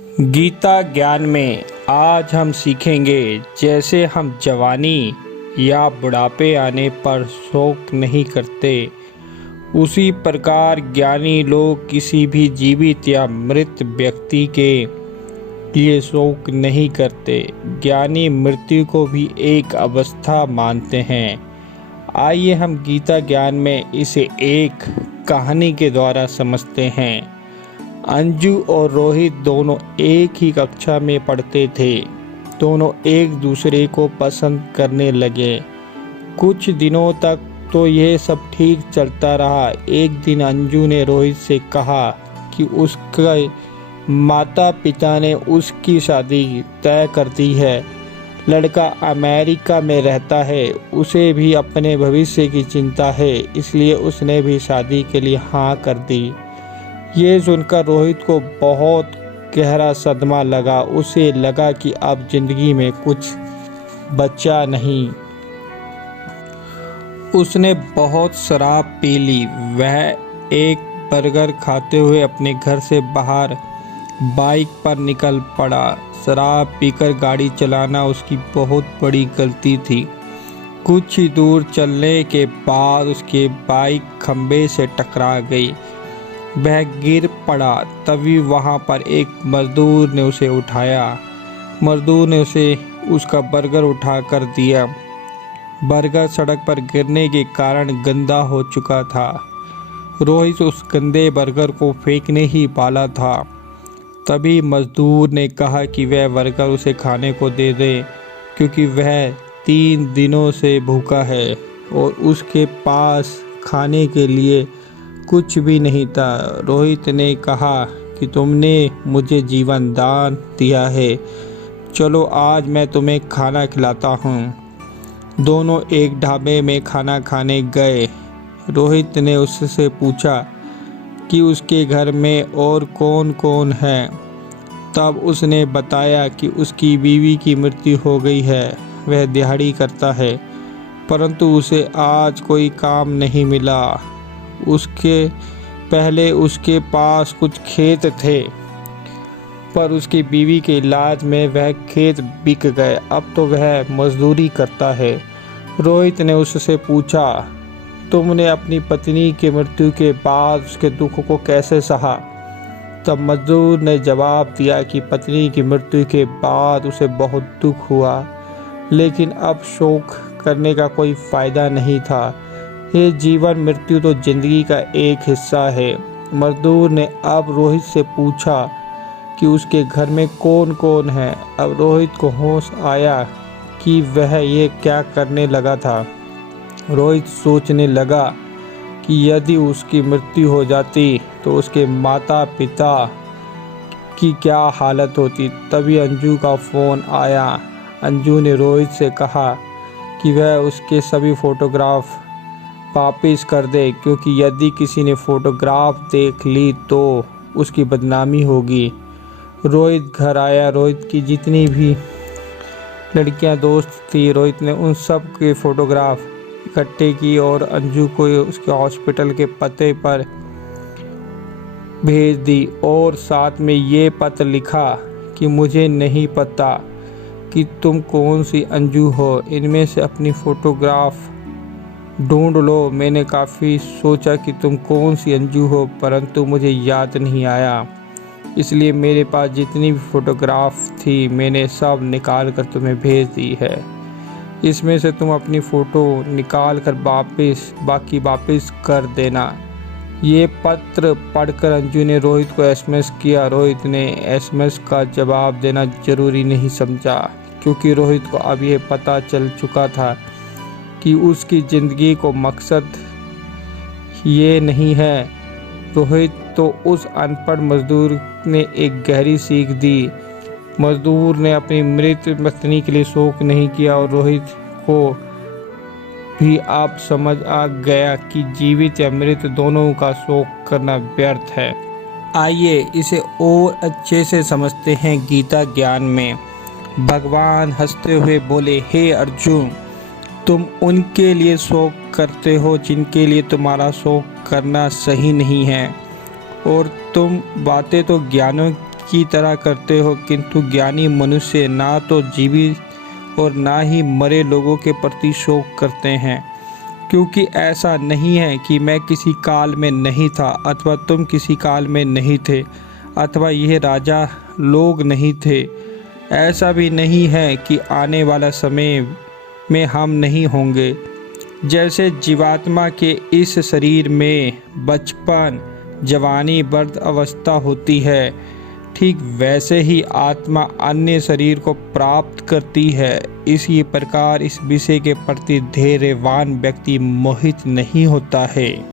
गीता ज्ञान में आज हम सीखेंगे, जैसे हम जवानी या बुढ़ापे आने पर शोक नहीं करते, उसी प्रकार ज्ञानी लोग किसी भी जीवित या मृत व्यक्ति के लिए शोक नहीं करते। ज्ञानी मृत्यु को भी एक अवस्था मानते हैं। आइए हम गीता ज्ञान में इसे एक कहानी के द्वारा समझते हैं। अंजू और रोहित दोनों एक ही कक्षा में पढ़ते थे। दोनों एक दूसरे को पसंद करने लगे। कुछ दिनों तक तो यह सब ठीक चलता रहा। एक दिन अंजू ने रोहित से कहा कि उसके माता पिता ने उसकी शादी तय कर दी है। लड़का अमेरिका में रहता है, उसे भी अपने भविष्य की चिंता है, इसलिए उसने भी शादी के लिए हाँ कर दी। ये सुनकर रोहित को बहुत गहरा सदमा लगा। उसे लगा कि अब जिंदगी में कुछ बचा नहीं। उसने बहुत शराब पी ली। वह एक बर्गर खाते हुए अपने घर से बाहर बाइक पर निकल पड़ा। शराब पीकर गाड़ी चलाना उसकी बहुत बड़ी गलती थी। कुछ ही दूर चलने के बाद उसकी बाइक खंबे से टकरा गई। वह गिर पड़ा। तभी वहां पर एक मजदूर ने उसे उठाया। मजदूर ने उसे उसका बर्गर उठा कर दिया। बर्गर सड़क पर गिरने के कारण गंदा हो चुका था। रोहित उस गंदे बर्गर को फेंकने ही वाला था। तभी मजदूर ने कहा कि वह बर्गर उसे खाने को दे दे, क्योंकि वह 3 दिनों से भूखा है और उसके पास खाने के लिए कुछ भी नहीं था। रोहित ने कहा कि तुमने मुझे जीवन दान दिया है, चलो आज मैं तुम्हें खाना खिलाता हूँ। दोनों एक ढाबे में खाना खाने गए। रोहित ने उससे पूछा कि उसके घर में और कौन कौन है। तब उसने बताया कि उसकी बीवी की मृत्यु हो गई है। वह दिहाड़ी करता है, परंतु उसे आज कोई काम नहीं मिला। उसके पहले उसके पास कुछ खेत थे, पर उसकी बीवी के इलाज में वह खेत बिक गए। अब तो वह मजदूरी करता है। रोहित ने उससे पूछा, तुमने अपनी पत्नी की मृत्यु के बाद उसके दुख को कैसे सहा? तब मजदूर ने जवाब दिया कि पत्नी की मृत्यु के बाद उसे बहुत दुख हुआ, लेकिन अब शोक करने का कोई फायदा नहीं था। ये जीवन मृत्यु तो जिंदगी का एक हिस्सा है। मजदूर ने अब रोहित से पूछा कि उसके घर में कौन कौन है। अब रोहित को होश आया कि वह ये क्या करने लगा था। रोहित सोचने लगा कि यदि उसकी मृत्यु हो जाती तो उसके माता पिता की क्या हालत होती। तभी अंजू का फ़ोन आया। अंजू ने रोहित से कहा कि वह उसके सभी फ़ोटोग्राफ वापस कर दे, क्योंकि यदि किसी ने फ़ोटोग्राफ देख ली तो उसकी बदनामी होगी। रोहित घर आया। रोहित की जितनी भी लड़कियां दोस्त थी, रोहित ने उन सब के फ़ोटोग्राफ इकट्ठे की और अंजू को उसके हॉस्पिटल के पते पर भेज दी और साथ में ये पत्र लिखा कि मुझे नहीं पता कि तुम कौन सी अंजू हो, इनमें से अपनी फ़ोटोग्राफ ढूंढ लो। मैंने काफ़ी सोचा कि तुम कौन सी अंजू हो, परंतु मुझे याद नहीं आया, इसलिए मेरे पास जितनी भी फ़ोटोग्राफ थी मैंने सब निकाल कर तुम्हें भेज दी है। इसमें से तुम अपनी फ़ोटो निकाल कर बाकी वापस कर देना। ये पत्र पढ़कर अंजू ने रोहित को एसएमएस किया। रोहित ने एसएमएस का जवाब देना ज़रूरी नहीं समझा, क्योंकि रोहित को अब ये पता चल चुका था कि उसकी ज़िंदगी को मकसद ये नहीं है। रोहित तो उस अनपढ़ मजदूर ने एक गहरी सीख दी। मजदूर ने अपनी मृत पत्नी के लिए शोक नहीं किया और रोहित को भी अब समझ आ गया कि जीवित या मृत दोनों का शोक करना व्यर्थ है। आइए इसे और अच्छे से समझते हैं। गीता ज्ञान में भगवान हंसते हुए बोले, हे अर्जुन, तुम उनके लिए शोक करते हो जिनके लिए तुम्हारा शोक करना सही नहीं है, और तुम बातें तो ज्ञानों की तरह करते हो, किंतु ज्ञानी मनुष्य ना तो जीवित और ना ही मरे लोगों के प्रति शोक करते हैं, क्योंकि ऐसा नहीं है कि मैं किसी काल में नहीं था अथवा तुम किसी काल में नहीं थे अथवा यह राजा लोग नहीं थे। ऐसा भी नहीं है कि आने वाला समय में हम नहीं होंगे। जैसे जीवात्मा के इस शरीर में बचपन, जवानी, वृद्ध अवस्था होती है, ठीक वैसे ही आत्मा अन्य शरीर को प्राप्त करती है। इसी प्रकार इस विषय के प्रति धैर्यवान व्यक्ति मोहित नहीं होता है।